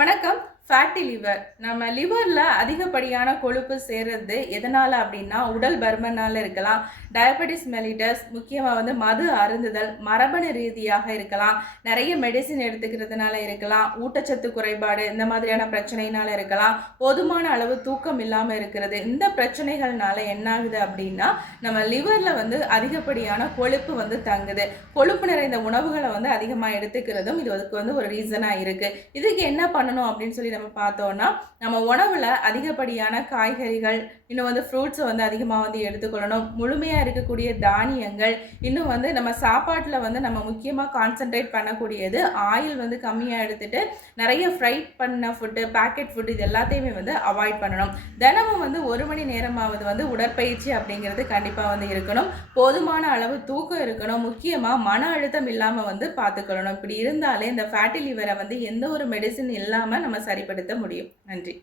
வணக்கம். Fatty liver. நம்ம லிவர்ல அதிகப்படியான கொழுப்பு சேர்றது எதனால அப்படின்னா, உடல் பருமனால இருக்கலாம், டயபெட்டிஸ் மெலிட்டஸ், முக்கியமா மது அருந்துதல், மரபணு ரீதியாக இருக்கலாம், நிறைய மெடிசின் எடுத்துக்கிறதுனால இருக்கலாம், ஊட்டச்சத்து குறைபாடு இந்த மாதிரியான பிரச்சனையினால இருக்கலாம், போதுமான அளவு தூக்கம் இல்லாமல் இருக்கிறது. இந்த பிரச்சனைகள்னால என்ன ஆகுது அப்படின்னா, நம்ம லிவர்ல அதிகப்படியான கொழுப்பு தங்குது. கொழுப்பு நிறைந்த உணவுகளை அதிகமாக எடுத்துக்கிறதும் இதுக்கு ஒரு ரீசனாக இருக்கு. இதுக்கு என்ன பண்ணணும் அப்படின்னு சொல்லி நம்ம பார்த்தோம்னா, நம்ம உணவுல அதிகப்படியான காய்கறிகள், இன்னும் ஃப்ரூட்ஸை அதிகமாக எடுத்துக்கொள்ளணும். முழுமையாக இருக்கக்கூடிய தானியங்கள், இன்னும் நம்ம சாப்பாட்டில் நம்ம முக்கியமாக கான்சென்ட்ரேட் பண்ணக்கூடியது ஆயில் கம்மியாக எடுத்துட்டு நிறைய ஃப்ரை பண்ண ஃபுட்டு, பேக்கெட் ஃபுட்டு இது எல்லாத்தையுமே அவாய்ட் பண்ணணும். தினமும் 1 மணி நேரமாவது உடற்பயிற்சி அப்படிங்கிறது கண்டிப்பாக இருக்கணும். போதுமான அளவு தூக்கம் இருக்கணும். முக்கியமாக மன அழுத்தம் இல்லாமல் பார்த்துக்கொள்ளணும். இப்படி இருந்தாலே இந்த ஃபேட்டி லிவரை எந்த ஒரு மெடிசின் இல்லாமல் நம்ம சரிப்படுத்த முடியும். நன்றி.